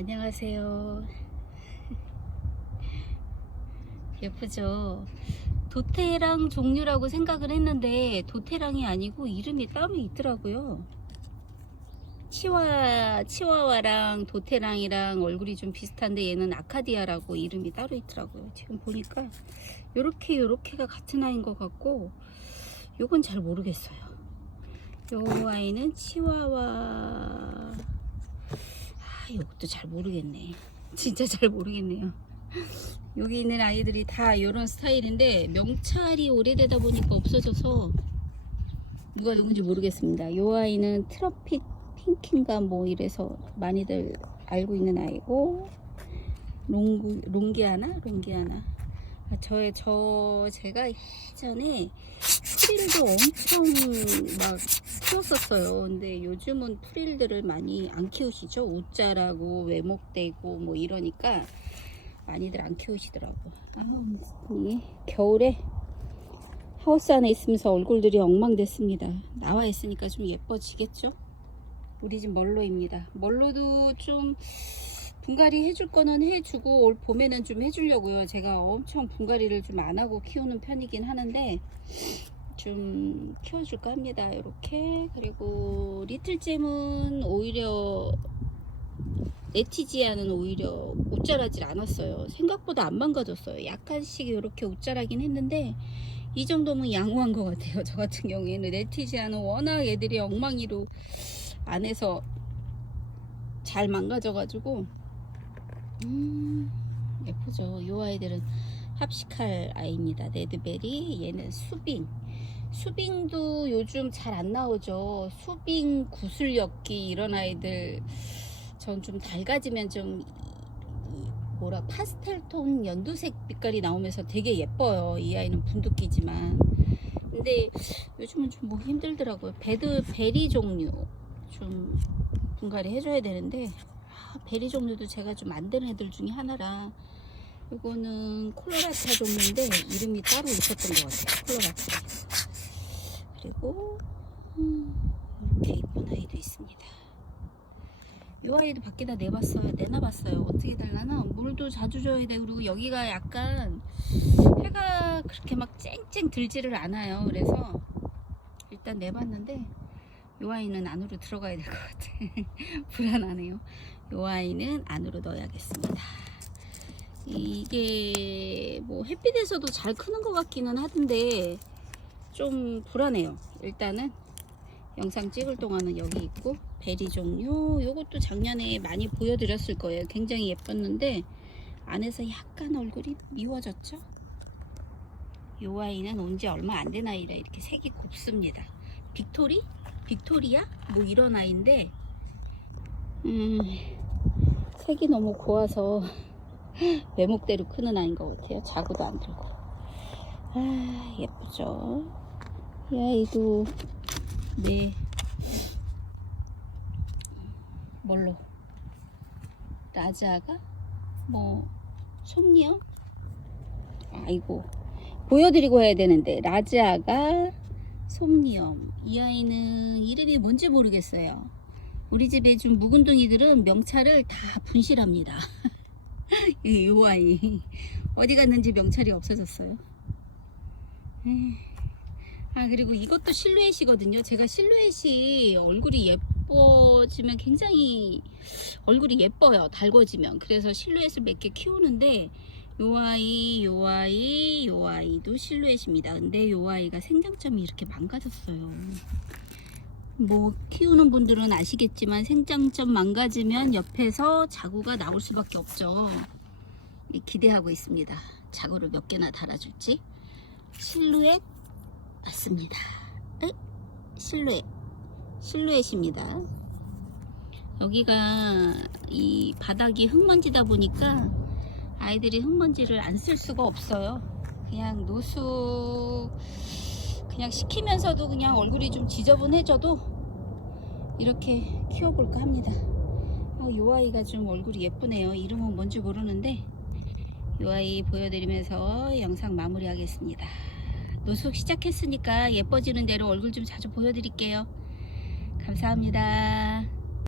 안녕하세요. 예쁘죠? 도테랑 종류라고 생각을 했는데 도테랑이 아니고 이름이 따로 있더라고요. 치와 치와와랑 도테랑이랑 얼굴이 좀 비슷한데 얘는 아카디아라고 이름이 따로 있더라고요. 지금 보니까 요렇게 요렇게가 같은 아이인 것 같고 요건 잘 모르겠어요. 요 아이는 치와와 아 이것도 잘 모르겠네. 진짜 잘 모르겠네요. 여기 있는 아이들이 다 이런 스타일인데 명찰이 오래되다 보니까 없어져서 누가 누군지 모르겠습니다. 요 아이는 트로픽 핑킹가 뭐 이래서 많이들 알고 있는 아이고 롱구, 롱기아나 롱기아나 아, 저의 저 제가 예전에 프릴도 엄청 막 키웠었어요. 근데 요즘은 프릴들을 많이 안 키우시죠. 옷자라고 외목되고 뭐 이러니까 많이들 안 키우시더라고. 아, 이 겨울에 하우스 안에 있으면서 얼굴들이 엉망됐습니다. 나와 있으니까 좀 예뻐지겠죠? 우리 집 멀로입니다. 멀로도 좀 분갈이 해줄 거는 해주고 올 봄에는 좀 해주려고요. 제가 엄청 분갈이를 좀 안 하고 키우는 편이긴 하는데 좀 키워줄까 합니다. 이렇게 그리고 리틀잼은 오히려 네티지아는 오히려 웃자라질 않았어요. 생각보다 안 망가졌어요. 약간씩 이렇게 웃자라긴 했는데 이 정도면 양호한 것 같아요. 저 같은 경우에는 네티지아는 워낙 애들이 엉망이로 안에서 잘 망가져가지고 음 예쁘죠. 이 아이들은 합식할 아이입니다. 레드베리 얘는 수빙 수빙도 요즘 잘 안 나오죠. 수빙 구슬엮기 이런 아이들 전좀 달가지면 좀 뭐라 파스텔 톤 연두색 빛깔이 나오면서 되게 예뻐요. 이 아이는 분두끼지만 근데 요즘은 좀뭐 힘들더라고요. 베드 베리 종류 좀 분갈이 해줘야 되는데 아, 베리 종류도 제가 좀안 되는 애들 중에 하나라 이거는 콜로라타 종류인데 이름이 따로 있었던 것 같아요. 콜로라타 그리고 음, 이렇게 이쁜 아이도 있습니다. 이 아이도 밖에다 내봤어요. 내놔봤어요. 어떻게 될라나? 물도 자주 줘야 돼. 그리고 여기가 약간 해가 그렇게 막 쨍쨍 들지를 않아요. 그래서 일단 내봤는데 이 아이는 안으로 들어가야 될 것 같아. 불안하네요. 이 아이는 안으로 넣어야겠습니다. 이게 뭐 햇빛에서도 잘 크는 것 같기는 하던데 좀 불안해요. 일단은 영상 찍을 동안은 여기 있고 베리 종류 요것도 작년에 많이 보여드렸을 거예요. 굉장히 예뻤는데 안에서 약간 얼굴이 미워졌죠? 요 아이는 온 지 얼마 안 된 아이라 이렇게 색이 곱습니다. 빅토리? 빅토리아? 뭐 이런 아이인데 음 색이 너무 고와서 외목대로 크는 아이인 것 같아요. 자구도 안 들고. 아 예쁘죠? 이 아이도 네. 뭘로? 라자가? 뭐 솜니엄 아이고. 보여드리고 해야 되는데 라자가 솜니엄 이 아이는 이름이 뭔지 모르겠어요. 우리 집에 좀 묵은 둥이들은 명찰을 다 분실합니다 이요 아이. 어디 갔는지 명찰이 없어졌어요. 아 그리고 이것도 실루엣이거든요. 제가 실루엣이 얼굴이 예뻐지면 굉장히 얼굴이 예뻐요 달궈지면. 그래서 실루엣을 몇 개 키우는데 요 아이 요 아이 요 아이도 실루엣입니다. 근데 요 아이가 생장점이 이렇게 망가졌어요 뭐 키우는 분들은 아시겠지만 생장점 망가지면 옆에서 자구가 나올 수밖에 없죠 기대하고 있습니다 자구를 몇 개나 달아줄지 실루엣 맞습니다. 에? 실루엣. 실루엣입니다. 여기가 이 바닥이 흙먼지다 보니까 아이들이 흙먼지를 안 쓸 수가 없어요. 그냥 노숙 그냥 시키면서도 그냥 얼굴이 좀 지저분해져도 이렇게 키워볼까 합니다. 아, 요 아이가 좀 얼굴이 예쁘네요. 이름은 뭔지 모르는데 요 아이 보여드리면서 영상 마무리하겠습니다. 노숙 시작했으니까 예뻐지는 대로 얼굴 좀 자주 보여드릴게요. 감사합니다.